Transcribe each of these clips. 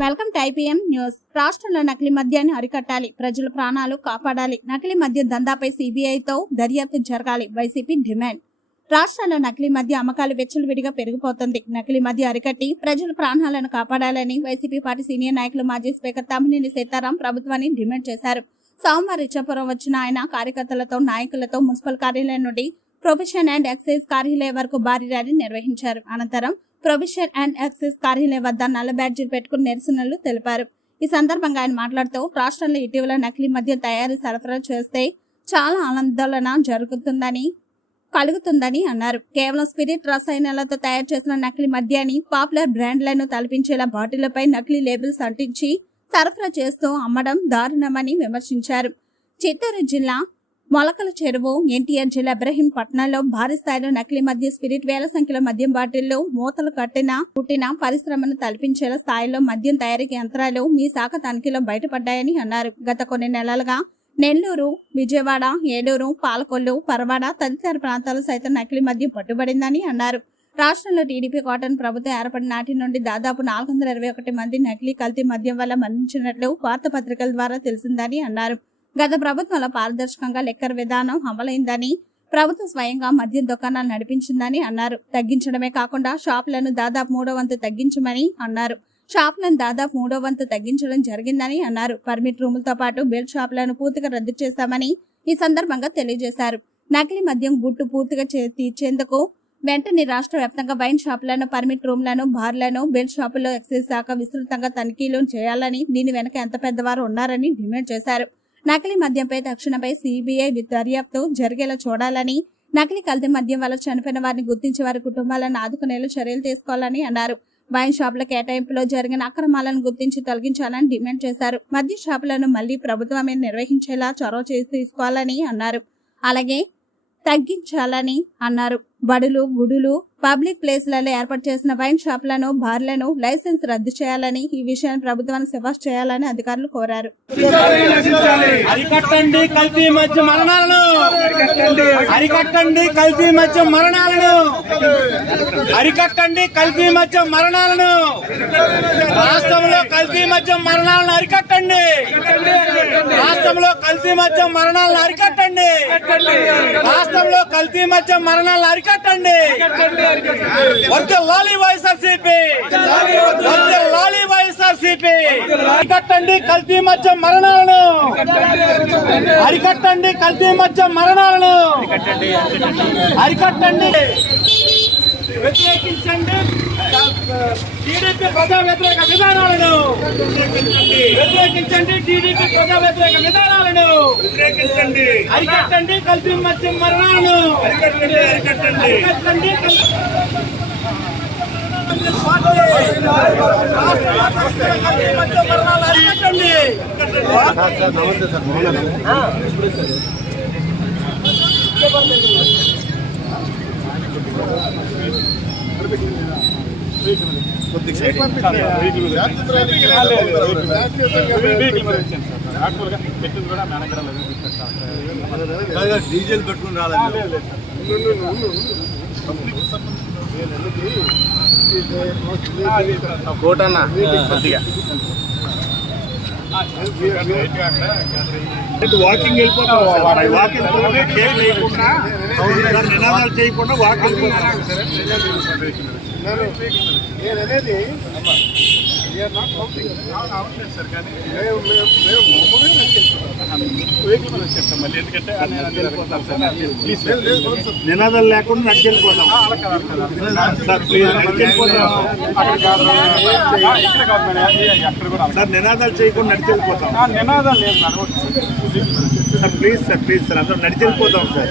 Welcome to IPM news. రాష్ట్రంలో నకిలీ మద్యాన్ని అరికట్టాలి. ప్రజల ప్రాణాలు కాపాడాలి. నకిలీ మద్య దందాపై సిబిఐతో దర్యాప్తు జరగాలి. వైసీపీ డిమాండ్. రాష్ట్రంలో నకిలీ మద్య అమ్మకాలు విచ్చలవిడిగా పెరిగిపోతుంది. నకిలీ మద్య అరికట్టి ప్రజల ప్రాణాలను కాపాడాలని వైసీపీ పార్టీ సీనియర్ నాయకులు మాజీ స్పీకర్ తమ్మినేని సీతారాం ప్రభుత్వాన్ని డిమాండ్ చేశారు. సోమవారం ఇచ్చాపురం వచ్చిన ఆయన కార్యకర్తలతో నాయకులతో మున్సిపల్ కార్యాలయం నుండి ప్రొఫెషన్ అండ్ ఎక్సైజ్ కార్యాలయం వరకు భారీ ర్యాలీ నిర్వహించారు. అనంతరం ప్రొవిషన్ అండ్ ఎక్సైజ్ కార్యాలయం వద్ద నల్ల బ్యాడ్జీలు పెట్టుకుని నిరసనలు తెలిపారు. ఈ సందర్భంగా ఆయన మాట్లాడుతూ రాష్ట్రంలో ఇటీవల నకిలీ మద్యం తయారీ సరఫరా చేస్తే చాలా ఆందోళన జరుగుతుందని కలుగుతుందని అన్నారు. కేవలం స్పిరిట్ రసాయనాలతో తయారు చేసిన నకిలీ మద్యాన్ని పాపులర్ బ్రాండ్లను తలపించేలా బాటిళ్ళపై నకిలీ లేబుల్స్ అంటించి సరఫరా చేస్తూ అమ్మడం దారుణమని విమర్శించారు. చిత్తూరు జిల్లా మొలకల చెరువు. ఎన్టీఆర్ జిల్లా ఇబ్రహీం పట్నంలో భారీ స్థాయిలో నకిలీ మద్య స్పిరిట్ వేల సంఖ్యలో మద్యం బాటిల్లో మూతలు కట్టిన పుట్టిన పరిశ్రమను తలపించేలా స్థాయిలో మద్యం తయారీ యంత్రాలు మీ శాఖ తనిఖీలో బయటపడ్డాయని అన్నారు. గత కొన్ని నెలలుగా నెల్లూరు విజయవాడ ఏలూరు పాలకొల్లు పరవాడ తదితర ప్రాంతాలు సైతం నకిలీ మద్యం పట్టుబడిందని అన్నారు. రాష్ట్రంలో టీడీపీ కాటన్ ప్రభుత్వం ఏర్పడిన నాటి నుండి దాదాపు నాలుగు వందల ఇరవై ఒకటి మంది నకిలీ కల్తీ మద్యం వల్ల మరణించినట్లు వార్తాపత్రికల ద్వారా తెలిసిందని అన్నారు. గత ప్రభుత్వంలో పారదర్శకంగా లెక్కర్ విధానం అమలైందని ప్రభుత్వం స్వయంగా మద్యం దుకాణాలు నడిపించిందని అన్నారు. తగ్గించడమే కాకుండా షాపులను దాదాపు మూడో వంతు తగ్గించమని అన్నారు. షాపులను దాదాపు మూడో వంతు తగ్గించడం జరిగిందని అన్నారు. పర్మిట్ రూములతో పాటు బెల్ షాపులను పూర్తిగా రద్దు చేశామని ఈ సందర్భంగా తెలియజేశారు. నకిలీ మద్యం గుట్టు పూర్తిగా చే- తీర్చేందుకు వెంటనే రాష్ట్ర వ్యాప్తంగా వైన్ షాపులను పర్మిట్ రూమ్లను బార్లను బెల్ట్ షాపుల్లో ఎక్సైజ్ శాఖ విస్తృతంగా తనిఖీలు చేయాలని దీని వెనక ఎంత పెద్దవారు ఉన్నారని డిమాండ్ చేశారు. నకిలీ మద్యంపై తక్షణపై సిబిఐ దర్యాప్తు జరిగేలా చూడాలని నకిలీ కల్తీ మద్యం వల్ల చనిపోయిన వారిని గుర్తించి వారి కుటుంబాలను ఆదుకునేలా చర్యలు తీసుకోవాలని అన్నారు. వైన్ షాపుల కేటాయింపులో జరిగిన అక్రమాలను గుర్తించి తొలగించాలని డిమాండ్ చేశారు. మద్య షాపులను మళ్ళీ ప్రభుత్వమే నిర్వహించేలా చొరవ చేసి తీసుకోవాలని అన్నారు. అలాగే తగ్గించాలని అన్నారు. బడులు గుడులు పబ్లిక్ ప్లేస్లలో ఏర్పాటు చేసిన వైన్ షాపులను బార్లను లైసెన్స్ రద్దు చేయాలని ఈ విషయాన్ని ప్రభుత్వానికి సిఫార్సు చేయాలని అధికారులు కోరారు. అరికట్టండి కల్తీ మధ్య మరణాలను. అరికట్టండి కల్తీ మధ్య మరణాలను. అరికట్టండి కల్తీ మధ్య మరణాలను. రాష్ట్రంలో కల్తీ మధ్య మరణాలను అరికట్టండి. రాష్ట్రంలో కల్తీ మధ్య మరణాలను అరికట్టండి. రాష్ట్రంలో కల్తీ మధ్య మరణాలను అరికట్టండి. వద్ద లాలి వైఎస్ఆర్సీపీ. వద్ద లాలి వైఎస్ఆర్సీపీ. అరికట్టండి కల్తీ మధ్య మరణాలను. అరికట్టండి కల్తీ మధ్య మరణాలను. అరికట్టండి. వ్యతిరేకించండి. టీడీపీ ప్రజా వ్యతిరేక విధానాలను వ్యతిరేకించండి. టీడీపీ ప్రజా వ్యతిరేక విధానాలను వ్యతిరేకించండి. అరికట్టండి. కల్తీ మధ్య మరణాలను అరికట్టండి అరికట్టండి. అరికట్టండి. అరికట్టండి. డీజిల్ పెట్టుకుని రాలేదు. కోటన్న కొద్దిగా. వాకింగ్ వెళ్ళిపోతాం. వాకింగ్ నినాదాలు చేయకుండా వాకింగ్ నేను అనేది నినాదాలు లేకుండా నడిచెళ్ళిపోతాం సార్ ప్లీజ్ నడిచెళ్ళిపోతాం సార్ నినాదాలు చేయకుండా నడిచెళ్ళిపోతాం. నినాదం లేదు sir please sir please sir అందరం నడిచెళ్ళిపోతాం సార్.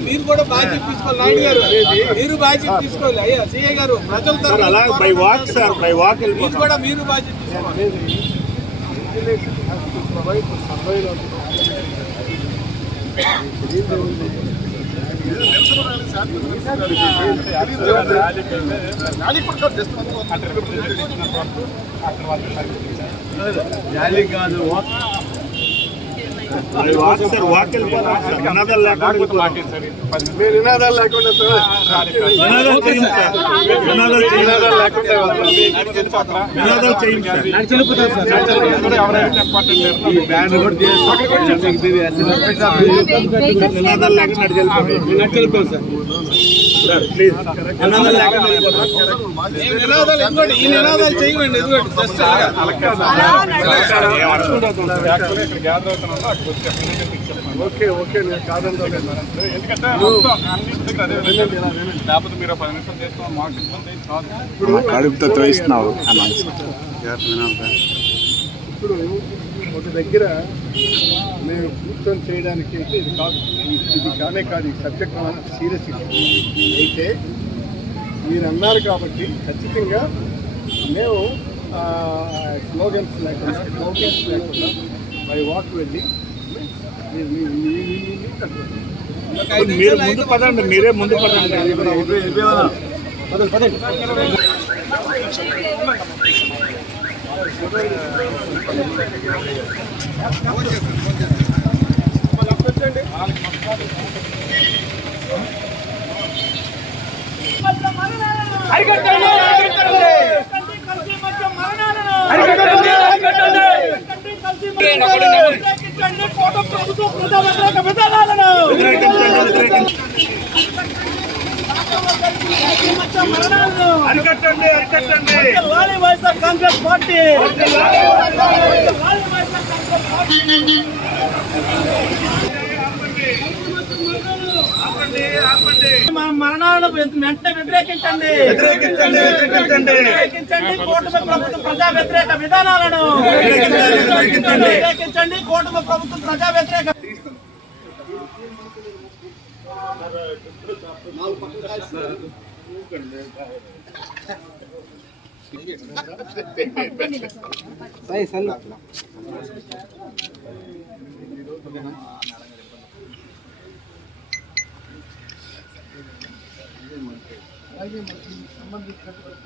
మీరు కూడా బాధ్యత తీసుకోవాలి నాయుడు గారు మీరు బాధ్యత తీసుకోవాలి అయ్యా సీఏ గారు ప్రజల సార్ అలా by walk sir by walk మీరు కూడా మీరు బాధ్యత తీసుకోవాలి ర్యాలీ కాదు అది వాక్ సార్ వాక్ వెళ్ళిపోతాం సార్ నినాదాలు లేకుండా నినాదాలు చేయండి సార్. నినాదాలు లేకుండా నడిచెళ్ళిపోతాం సార్. నినాదాలు లేకుండా ఈ నినాదాలు ఇదిగోండి ఈ నినాదాలు చేయమండి జస్ట్ ఓకే ఓకే నేను కాదంటే ఎందుకంటే లేకపోతే మీరు పది నిమిషం చేసుకోవాలి మాకు ఇబ్బంది కాదు ఇప్పుడు కడుపుతో తోయిస్తున్నావు ఇప్పుడు ఒక దగ్గర మేము కూర్చొని చేయడానికి అయితే ఇది కాదు. ఇది- కానే కాదు ఈ సబ్జెక్ట్ సీరియస్ ఇష్యూ. అయితే మీరు అన్నారు కాబట్టి ఖచ్చితంగా మేము స్లోగన్స్ లేకుండా స్లోగన్స్ లేకుండా బై వాక్ వెళ్ళి మీరు మీ- మీ- మీ- మీ కట్టుకోండి. మీరు ముందు పదండి మీరే ముందు పదండి. అరికట్టండి అరికట్టండి. కల్తీ మద్యం మరణాలను అరికట్టండి. అరికట్టండి వ్యతిరేకించండి కోట ప్రభుత్వ ప్రజా వ్యతిరేక విధానాలను కల్తీ మద్యం మరణాలను అరికట్టండి. అరికట్టండి. లాలి వైఎస్ఆర్ కాంగ్రెస్ పార్టీ లాలి వైఎస్ఆర్ కాంగ్రెస్ పార్టీ మన మరణాలను వెంటనే వ్యతిరేకించండి. వ్యతిరేకించండి కూటమి ప్రభుత్వం ప్రజా వ్యతిరేక విధానాలను వ్యతిరేకించండి కూటమి ప్రభుత్వం ప్రజా వ్యతిరేక సై సన్ అలాగే మనకి సంబంధించినటువంటి